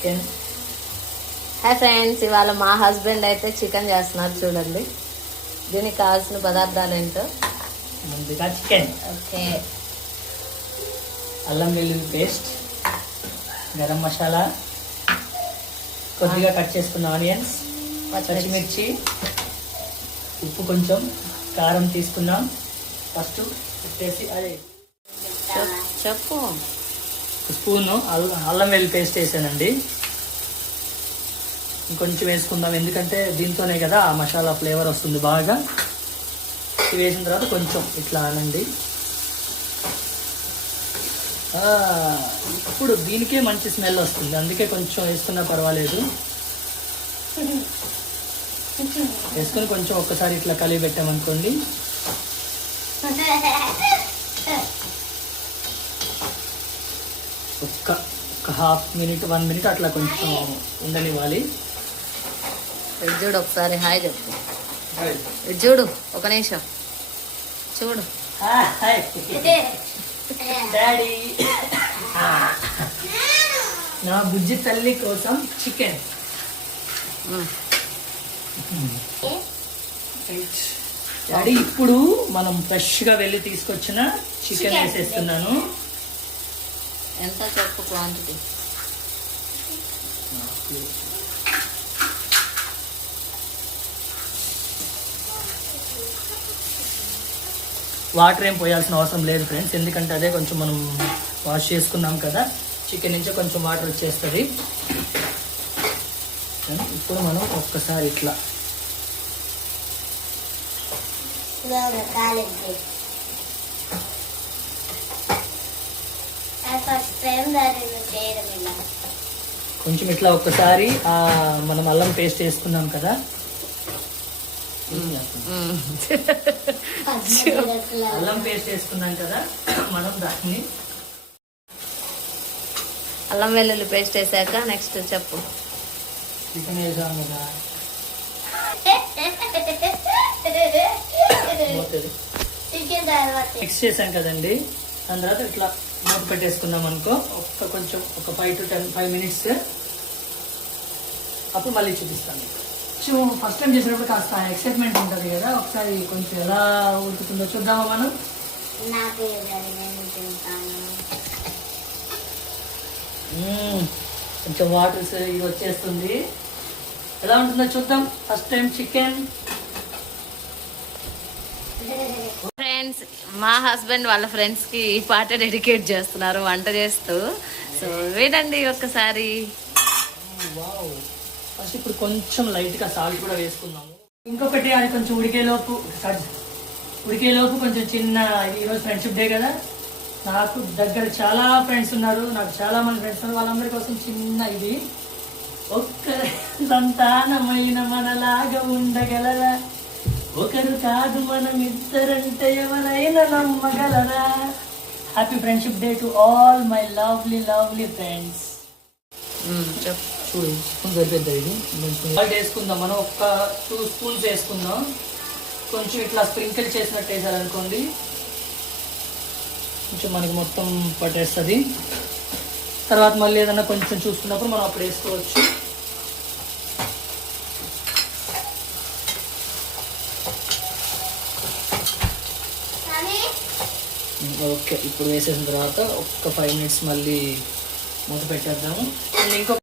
Chicken. Hi friends, ఇవాళ మా husband అయితే చికెన్ చేస్తున్నారు. చూడండి దీనికి కావాల్సిన పదార్థాలు ఏంటో. ముందుగా చికెన్, ఓకే, అల్లం వెల్లుల్లి పేస్ట్, గరం మసాలా, కొద్దిగా కట్ చేసుకున్న ఆనియన్స్, పచ్చిమిర్చి, ఉప్పు కొంచెం, కారం తీసుకున్నాం. ఫస్ట్ పెట్టేసి అదే చెప్పు. స్పూను అల్లం వెల్లుల్లి పేస్ట్ వేసానండి. ఇంకొంచెం వేసుకుందాం, ఎందుకంటే దీంతోనే కదా ఆ మసాలా ఫ్లేవర్ వస్తుంది బాగా. ఇది వేసిన తర్వాత కొంచెం ఇట్లా అనండి. ఇప్పుడు దీనికే మంచి స్మెల్ వస్తుంది, అందుకే కొంచెం వేసుకున్నా పర్వాలేదు. వేసుకొని కొంచెం ఒక్కసారి ఇట్లా కలిపి పెట్టామనుకోండి. ఒక హాఫ్ మినిట్ 1 మినిట్ అట్లా కొంచెం ఉండనివ్వాలి. చూడు ఒకసారి హాయ్ చెప్పు. చూడు ఒక నిమిషం చూడు. డాడీ, నా బుజ్జి తల్లి కోసం చికెన్. డాడీ, ఇప్పుడు మనం ఫ్రెష్గా వెళ్ళి తీసుకొచ్చిన చికెన్ వేసేస్తున్నాను. ఎంత చెప్పు క్వాంటిటీ? వాటర్ ఏం పోయాల్సిన అవసరం లేదు ఫ్రెండ్స్, ఎందుకంటే అదే కొంచెం మనం వాష్ చేసుకున్నాం కదా, చికెన్ నుంచి కొంచెం వాటర్ వచ్చేస్తుంది. ఇప్పుడు మనం ఒక్కసారి ఇట్లా కొంచెం ఇట్లా ఒక్కసారి మనం అల్లం పేస్ట్ వేసుకున్నాం కదా, అల్లం పేస్ట్ వేసుకున్నాం కదా, మనం దాన్ని అల్లం వెల్లుల్లి పేస్ట్ వేసాక నెక్స్ట్ చెప్పు. చికెన్ వేసాం కదా, మిక్స్ చేసాం కదండి. దాని తర్వాత ఇట్లా మూత పెట్టేసుకున్నాం అనుకో, ఒక 5 to 10 మినిట్స్. అప్పుడు మళ్ళీ చూపిస్తాను. ఫస్ట్ టైం చేసినప్పుడు కాస్త ఎక్సైట్మెంట్ ఉంటుంది కదా, ఒకసారి కొంచెం ఎలా ఉడుకుతుందో చూద్దామా మనం. కొంచెం వాటర్ ఇది వచ్చేస్తుంది, ఎలా ఉంటుందో చూద్దాం. First time chicken. ఫ్రెండ్స్, మా హస్బెండ్ వాళ్ళ ఫ్రెండ్స్ కి ఈ పాట డెడికేట్ చేస్తున్నారు వంట చేస్తూ. సో వినండి ఒక్కసారి. ఫస్ట్ ఇప్పుడు కొంచెం లైట్ గా సాల్ట్ కూడా వేసుకుందాము. ఇంకొకటి, అది కొంచెం ఉడికేలోపు కొంచెం చిన్న, ఈరోజు ఫ్రెండ్షిప్ డే కదా, నాకు దగ్గర చాలా ఫ్రెండ్స్ ఉన్నారు, నాకు చాలా మంది ఫ్రెండ్స్ ఉన్నారు, వాళ్ళందరి కోసం చిన్న ఇది. ఒక్క సంతానమైన మనలాగా ఉండగలరా, ఒకరు కాదు మనం ఇద్దరంటే ఎవరైనా నమ్మగలరా. Happy friendship day to all my lovely friends. చూడు, స్పూన్ సరిపోద్ది. ఇది సాల్ట్ వేసుకుందాం మనం, ఒక 2 స్పూన్స్ వేసుకుందాం. కొంచెం ఇట్లా స్ప్రింకిల్ చేసినట్టు వేసారనుకోండి, కొంచెం మనకి మొత్తం పట్టేస్తుంది. తర్వాత మళ్ళీ ఏదైనా కొంచెం చూసుకున్నప్పుడు మనం అప్పుడు వేసుకోవచ్చు. ఓకే, ఇప్పుడు వేసేసిన తర్వాత ఒక 5 మినిట్స్ మళ్ళీ మూత పెట్టేద్దాము. ఇంకో